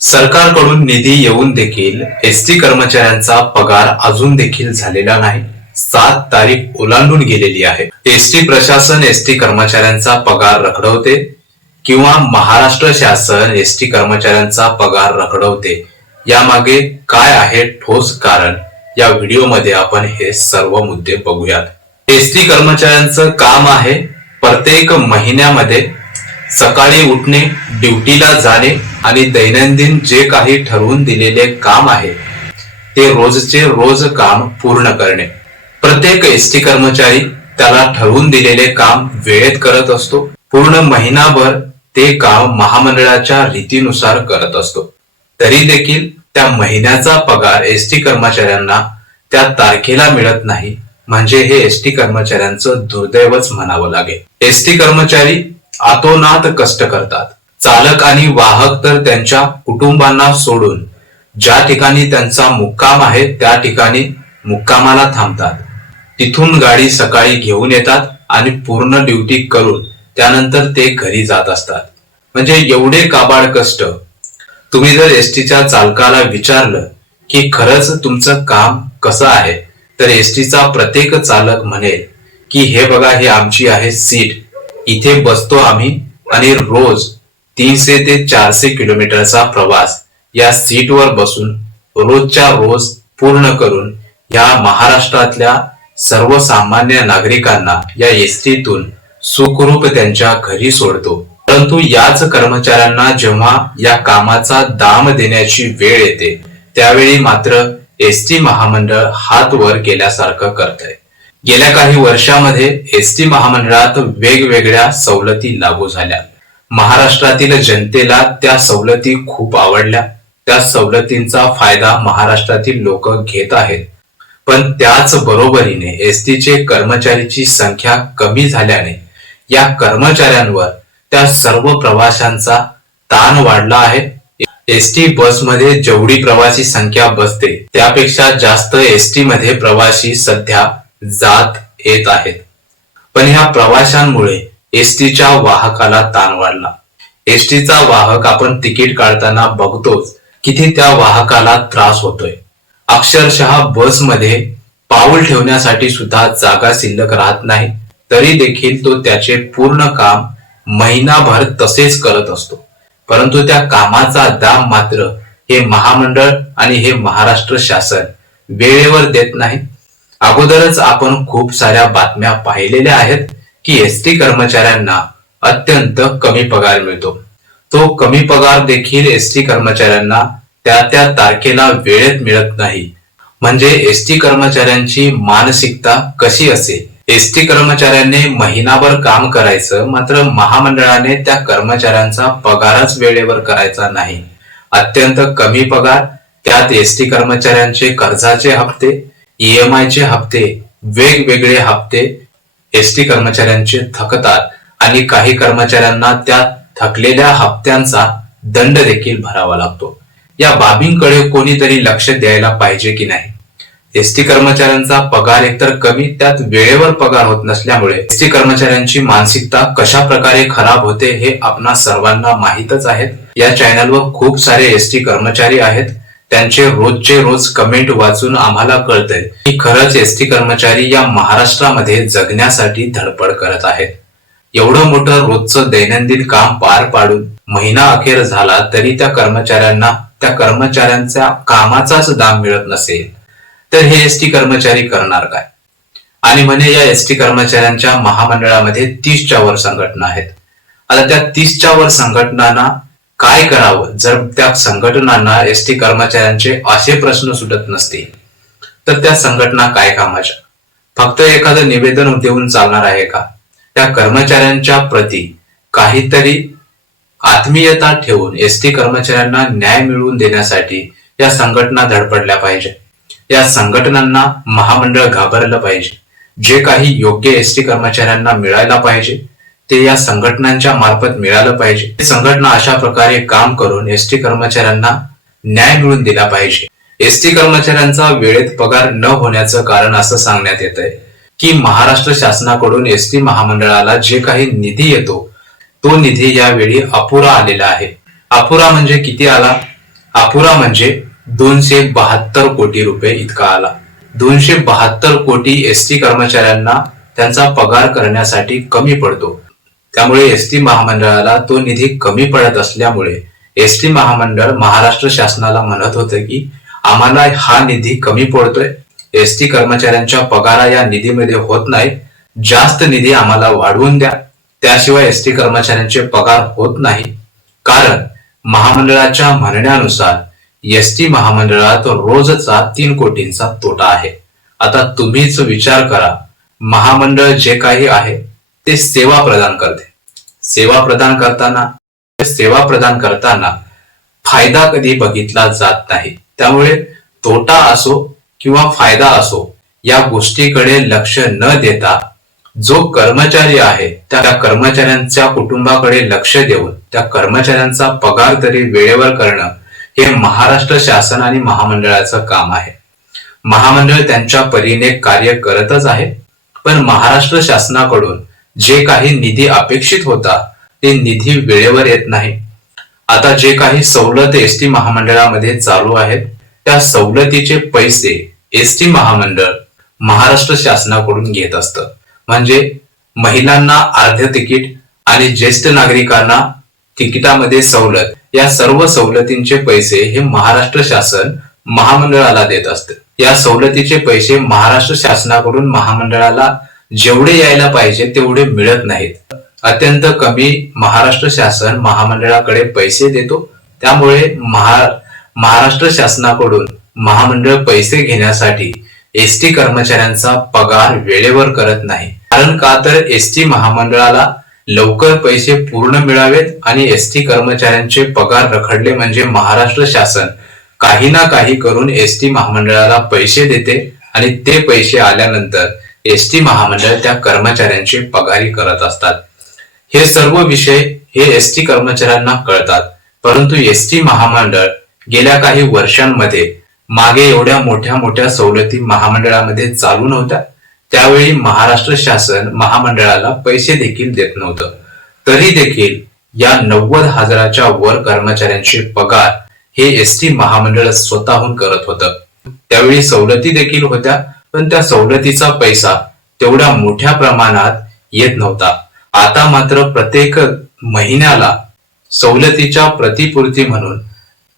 सरकारकडून निधी येऊन देखील एसटी कर्मचाऱ्यांचा पगार अजून देखील झालेला नाही. 7 तारीख ओलांडून गेलेली आहे. एसटी प्रशासन एसटी कर्मचाऱ्यांचा पगार रखडवते किंवा महाराष्ट्र शासन एसटी कर्मचाऱ्यांचा पगार रखडवते, यामागे काय आहे ठोस कारण? या व्हिडिओमध्ये आपण हे सर्व मुद्दे बघूयात. एसटी कर्मचाऱ्यांचं काम आहे प्रत्येक महिन्यामध्ये सकाळी उठणे, ड्युटीला जाणे आणि दैनंदिन जे काही ठरवून दिलेले काम आहे ते रोजचे रोज काम पूर्ण करणे. प्रत्येक एसटी कर्मचारी त्याला ठरवून दिलेले काम वेळेत करत असतो. पूर्ण महिनाभर ते काम महामंडळाच्या रीतीनुसार करत असतो. तरी देखील त्या महिन्याचा पगार एसटी कर्मचाऱ्यांना त्या तारखेला मिळत नाही, म्हणजे हे एसटी कर्मचाऱ्यांचं दुर्दैवच म्हणावं लागेल. एसटी कर्मचारी आतोनात कष्ट करतात. चालक आणि वाहक तर त्यांच्या कुटुंबांना सोडून ज्या ठिकाणी त्यांचा मुक्काम आहे त्या ठिकाणी मुक्कामाला थांबतात. तिथून गाडी सकाळी घेऊन येतात आणि पूर्ण ड्युटी करून त्यानंतर ते घरी जात असतात. म्हणजे एवढे काबाड कष्ट. तुम्ही जर एसटीच्या चालकाला विचारलं की खरंच तुमचं काम कसं आहे, तर एसटीचा प्रत्येक चालक म्हणेल की हे बघा, हे आमची आहे सीट, इथे बसतो आम्ही आणि रोज 300 ते 400 किलोमीटरचा प्रवास या सीटवर बसून रोजच्या रोज पूर्ण करून या महाराष्ट्रातल्या सर्वसामान्य नागरिकांना या एसटीतून सुखरूप त्यांच्या घरी सोडतो. परंतु याच कर्मचाऱ्यांना जेव्हा या कामाचा दाम देण्याची वेळ येते त्यावेळी मात्र एसटी महामंडळ हात वर केल्यासारखं करतंय. गेल्या काही वर्षामध्ये एसटी महामंडळात वेगवेगळ्या सवलती लागू झाल्या. महाराष्ट्रातील जनतेला त्या सवलती खूप आवडल्या. त्या सवलतींचा फायदा महाराष्ट्रातील लोक घेत आहेत. पण त्याच बरोबरीने एसटीचे कर्मचारीची संख्या कमी झाल्याने या कर्मचाऱ्यांवर त्या सर्व प्रवाशांचा ताण वाढला आहे. एसटी बसमध्ये जेवढी प्रवासी संख्या बसते त्यापेक्षा जास्त एसटी मध्ये प्रवासी सध्या जात येत आहेत. पण ह्या प्रवाशांमुळे एसटीच्या वाहकाला ताण वाढला. एसटीचा वाहक आपण तिकीट काढताना बघतोच किती त्या वाहकाला त्रास होतोय. अक्षरशः बसमध्ये पाऊल ठेवण्यासाठी सुद्धा जागा शिल्लक राहत नाही, तरी देखील तो त्याचे पूर्ण काम महिनाभर तसेच करत असतो. परंतु त्या कामाचा दाम मात्र हे महामंडळ आणि हे महाराष्ट्र शासन वेळेवर देत नाही. अगोदरच आपण खूप साऱ्या बातम्या पाहिलेल्या आहेत की एसटी कर्मचाऱ्यांना अत्यंत कमी पगार मिळतो. तो कमी पगार देखील एसटी कर्मचाऱ्यांना त्या तारखेला वेळेत मिळत नाही. म्हणजे एसटी कर्मचाऱ्यांची मानसिकता कशी असेल? एसटी कर्मचाऱ्यांनी महिनाभर काम करायचं, मात्र महामंडळाने त्या कर्मचाऱ्यांचा पगारच वेळेवर करायचा नाही. अत्यंत कमी पगार, त्यात एसटी कर्मचाऱ्यांचे कर्जाचे हप्ते, EMI चे हप्ते, वेगवेगळे हप्ते एसटी कर्मचाऱ्यांचे थकतात आणि काही कर्मचाऱ्यांना त्या थकलेल्या हप्त्यांचा दंड देखील भरावा लागतो. या बाबींकडे कोणीतरी लक्ष द्यायला पाहिजे की नाही? एसटी कर्मचाऱ्यांचा पगार एकतर कमी, त्यात वेळेवर पगार होत नसल्यामुळे एसटी कर्मचाऱ्यांची मानसिकता कशा प्रकारे खराब होते हे आपणा सर्वांना माहीतच आहे. या चॅनलवर खूप सारे एसटी कर्मचारी आहेत. त्यांचे रोजचे रोज कमेंट वाचून आम्हाला कळतंय की खरंच एसटी कर्मचारी या महाराष्ट्रामध्ये जगण्यासाठी धडपड करत आहेत. एवढं मोठं रोजचं दैनंदिन काम पार पाडून महिना अखेर झाला तरी त्या कर्मचाऱ्यांना त्या कर्मचाऱ्यांच्या कामाचाच दाम मिळत नसेल तर हे एसटी कर्मचारी करणार काय? आणि म्हणे या एसटी कर्मचाऱ्यांच्या महामंडळामध्ये 30च्या वर संघटना आहेत. आता त्या 30च्या वर संघटनांना काय करावं? जर त्या संघटनांना एसटी कर्मचाऱ्यांचे असे प्रश्न सुटत नसतील तर त्या संघटना काय कामाच्या? फक्त एखादं निवेदन देऊन चालणार आहे का? त्या कर्मचाऱ्यांच्या प्रती काहीतरी आत्मीयता ठेवून एसटी कर्मचाऱ्यांना न्याय मिळवून देण्यासाठी या संघटना धडपडल्या पाहिजे. या संघटनांना महामंडळ घाबरलं पाहिजे. जे काही योग्य एसटी कर्मचाऱ्यांना मिळायला पाहिजे ते या संघटनांच्या मार्फत मिळालं पाहिजे. संघटना अशा प्रकारे काम करून एसटी कर्मचाऱ्यांना न्याय मिळवून दिला पाहिजे. एसटी कर्मचाऱ्यांचा वेळेत पगार न होण्याचं कारण असं सांगण्यात येत आहे की महाराष्ट्र शासनाकडून एसटी महामंडळाला जे काही निधी येतो तो निधी यावेळी अपुरा आलेला आहे. अपुरा म्हणजे किती आला? अपुरा म्हणजे 272 कोटी रुपये इतका आला. 272 कोटी एसटी कर्मचाऱ्यांना त्यांचा पगार करण्यासाठी कमी पडतो. त्यामुळे एसटी महामंडळाला तो निधी कमी पडत असल्यामुळे एसटी महामंडळ महाराष्ट्र शासनाला म्हणत होतं की आम्हाला हा निधी कमी पडतोय, एसटी कर्मचाऱ्यांच्या पगारा या निधीमध्ये होत नाही, जास्त निधी आम्हाला वाढवून द्या, त्याशिवाय एसटी कर्मचाऱ्यांचे पगार होत नाही. कारण महामंडळाच्या म्हणण्यानुसार एसटी महामंडळात रोजचा 3 कोटींचा तोटा आहे. आता तुम्हीच विचार करा, महामंडळ जे काही आहे ते सेवा प्रदान करते. सेवा प्रदान करताना फायदा कधी बघितला जात नाही. त्यामुळे तोटा असो किंवा फायदा असो या गोष्टीकडे लक्ष न देता जो कर्मचारी आहे त्या कर्मचाऱ्यांच्या कुटुंबाकडे लक्ष देऊन त्या कर्मचाऱ्यांचा पगार तरी वेळेवर करणं हे महाराष्ट्र शासन आणि महामंडळाचं काम आहे. महामंडळ त्यांच्या परीने कार्य करतच आहे, पण महाराष्ट्र शासनाकडून जे काही निधी अपेक्षित होता ते निधी वेळेवर येत नाही. आता जे काही सवलत एसटी महामंडळामध्ये चालू आहेत त्या सवलतीचे पैसे एसटी महामंडळ महाराष्ट्र शासनाकडून घेत असतं. म्हणजे महिलांना अर्ध तिकीट आणि ज्येष्ठ नागरिकांना तिकिटामध्ये सवलत, या सर्व सवलतींचे पैसे हे महाराष्ट्र शासन महामंडळाला देत असते. या सवलतीचे पैसे महाराष्ट्र शासनाकडून महामंडळाला जेवढे यायला पाहिजे तेवढे मिळत नाहीत. अत्यंत कमी महाराष्ट्र शासन महामंडळाकडे पैसे देतो. त्यामुळे महाराष्ट्र शासनाकडून महामंडळ पैसे घेण्यासाठी एसटी कर्मचाऱ्यांचा पगार वेळेवर करत नाही. कारण का तर एसटी महामंडळाला लवकर पैसे पूर्ण मिळावेत आणि एसटी कर्मचाऱ्यांचे पगार रखडले म्हणजे महाराष्ट्र शासन काही ना काही करून एसटी महामंडळाला पैसे देते आणि ते पैसे आल्यानंतर एसटी महामंडळ त्या कर्मचाऱ्यांचे पगारी करत असतात. हे सर्व विषय हे एसटी कर्मचाऱ्यांना कळतात, परंतु एसटी महामंडळ गेल्या काही वर्षांमध्ये मागे एवढ्या मोठ्या मोठ्या सवलती महामंडळामध्ये चालू नव्हत्या. त्यावेळी महाराष्ट्र शासन महामंडळाला पैसे देखील देत नव्हतं. तरी देखील या 90,000च्या वर कर्मचाऱ्यांचे पगार हे एसटी महामंडळ स्वतःहून करत होतं. त्यावेळी सवलती देखील होत्या, पण त्या सवलतीचा पैसा तेवढ्या मोठ्या प्रमाणात येत नव्हता. आता मात्र प्रत्येक महिन्याला सवलतीच्या प्रतिपूर्ती म्हणून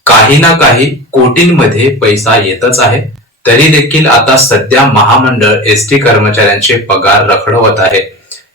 काही ना काही कोटींमध्ये पैसा येतच आहे. तरी देखील आता सध्या महामंडळ एसटी कर्मचाऱ्यांचे पगार रखडवत आहे.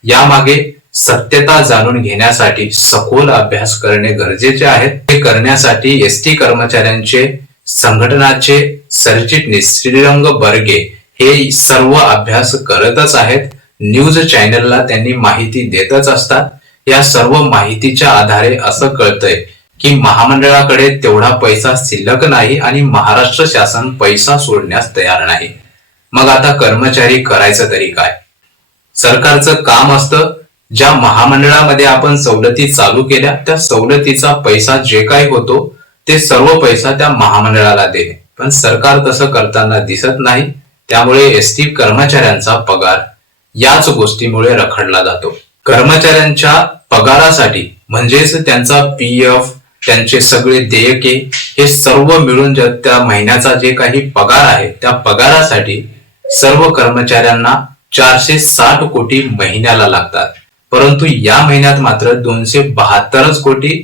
यामागे सत्यता जाणून घेण्यासाठी सखोल अभ्यास करणे गरजेचे आहे. हे करण्यासाठी एसटी कर्मचाऱ्यांचे संघटनाचे सरचिटणीस श्रीरंग बर्गे हे सर्व अभ्यास करतच आहेत. न्यूज चॅनलला त्यांनी माहिती देतच असतात. या सर्व माहितीच्या आधारे असं कळतंय की महामंडळाकडे तेवढा पैसा शिल्लक नाही आणि महाराष्ट्र शासन पैसा सोडण्यास तयार नाही. मग आता कर्मचारी करायचं तरी काय? सरकारचं काम असतं ज्या महामंडळामध्ये आपण सवलती चालू केल्या त्या सवलतीचा पैसा जे काही होतो ते सर्व पैसा त्या महामंडळाला देणे, पण सरकार तसं करताना दिसत नाही. त्यामुळे एसटी कर्मचाऱ्यांचा पगार याच गोष्टीमुळे रखडला जातो. कर्मचाऱ्यांच्या पगारासाठी म्हणजेच त्यांचा पीएफ, त्यांचे सगळे देयके हे सर्व मिळून त्या महिन्याचा जे काही पगार आहे त्या पगारासाठी सर्व कर्मचाऱ्यांना 460 कोटी महिन्याला लागतात. परंतु या महिन्यात मात्र 272 कोटी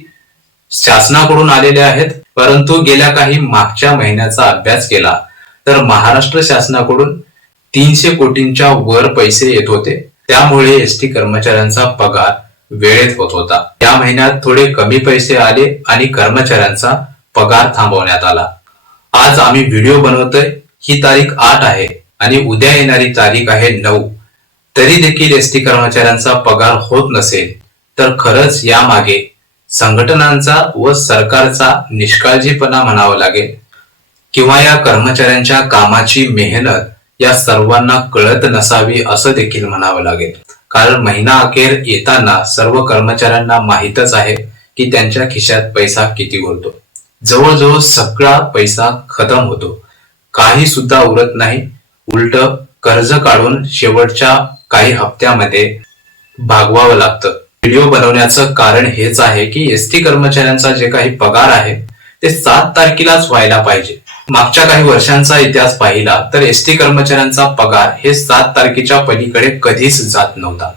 शासनाकडून आलेले आहेत. परंतु गेल्या काही मागच्या महिन्याचा अभ्यास केला तर महाराष्ट्र शासनाकडून 300 कोटींच्या वर पैसे येत होते. त्यामुळे एसटी कर्मचाऱ्यांचा पगार वेळेत होत होता. या महिन्यात थोडे कमी पैसे आले आणि कर्मचाऱ्यांचा पगार थांबवण्यात आला. आज आम्ही व्हिडिओ बनवतोय, ही तारीख 8 आहे आणि उद्या येणारी तारीख आहे 9. तरी देखील एसटी कर्मचाऱ्यांचा पगार होत नसेल तर खरंच यामागे संघटनांचा व सरकारचा निष्काळजीपणा म्हणावा लागेल, किंवा या कर्मचाऱ्यांच्या कामाची मेहनत या सर्वांना कळत नसावी असं देखील म्हणावं लागेल. कारण महिना अखेर येताना सर्व कर्मचाऱ्यांना माहीतच आहे की त्यांच्या खिशात पैसा किती उरतो. जवळजवळ सगळा पैसा खतम होतो, काही सुद्धा उरत नाही. उलट कर्ज काढून शेवटच्या काही हप्त्यामध्ये भागवावं लागतं. व्हिडिओ बनवण्याचं कारण हेच आहे की एसटी कर्मचाऱ्यांचा जे काही पगार आहे ते 7 तारखेलाच व्हायला पाहिजे. मागच्या काही वर्षांचा इतिहास पाहिला तर एसटी कर्मचाऱ्यांचा पगार हे 7 तारखेच्या पलीकडे कधीच जात नव्हता.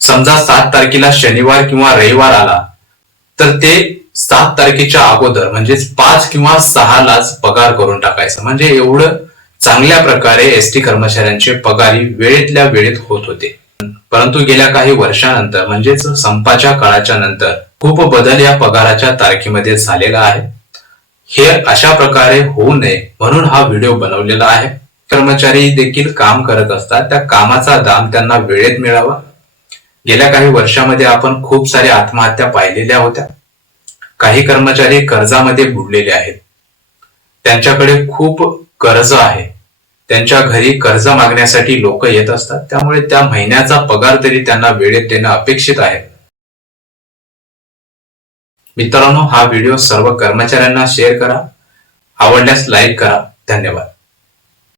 समजा 7 तारखेला शनिवार किंवा रविवार आला तर ते 7 तारखेच्या अगोदर म्हणजेच 5 किंवा 6 लाच पगार करून टाकायचं. म्हणजे एवढं चांगल्या प्रकारे एसटी कर्मचाऱ्यांचे पगारी वेळेतल्या वेळेत होत होते. परंतु गेल्या काही वर्षानंतर म्हणजेच संपाच्या काळाच्या नंतर खूप बदल या पगाराच्या तारखेमध्ये झालेला आहे. हे अशा प्रकारे होऊ नये म्हणून हा व्हिडिओ बनवलेला आहे. कर्मचारी देखील काम करत असतात, त्या कामाचा दाम त्यांना वेळेत मिळावा. गेल्या काही वर्षामध्ये आपण खूप साऱ्या आत्महत्या पाहिलेल्या होत्या. काही कर्मचारी कर्जामध्ये बुडलेले आहेत, त्यांच्याकडे खूप कर्ज आहे, त्यांच्या घरी कर्ज मागण्यासाठी लोक येत असतात. त्यामुळे त्या महिन्याचा पगार तरी त्यांना वेळेत देणं अपेक्षित आहे. मित्रांनो, हा व्हिडिओ सर्व कर्मचाऱ्यांना शेअर करा. आवडल्यास लाईक करा. धन्यवाद.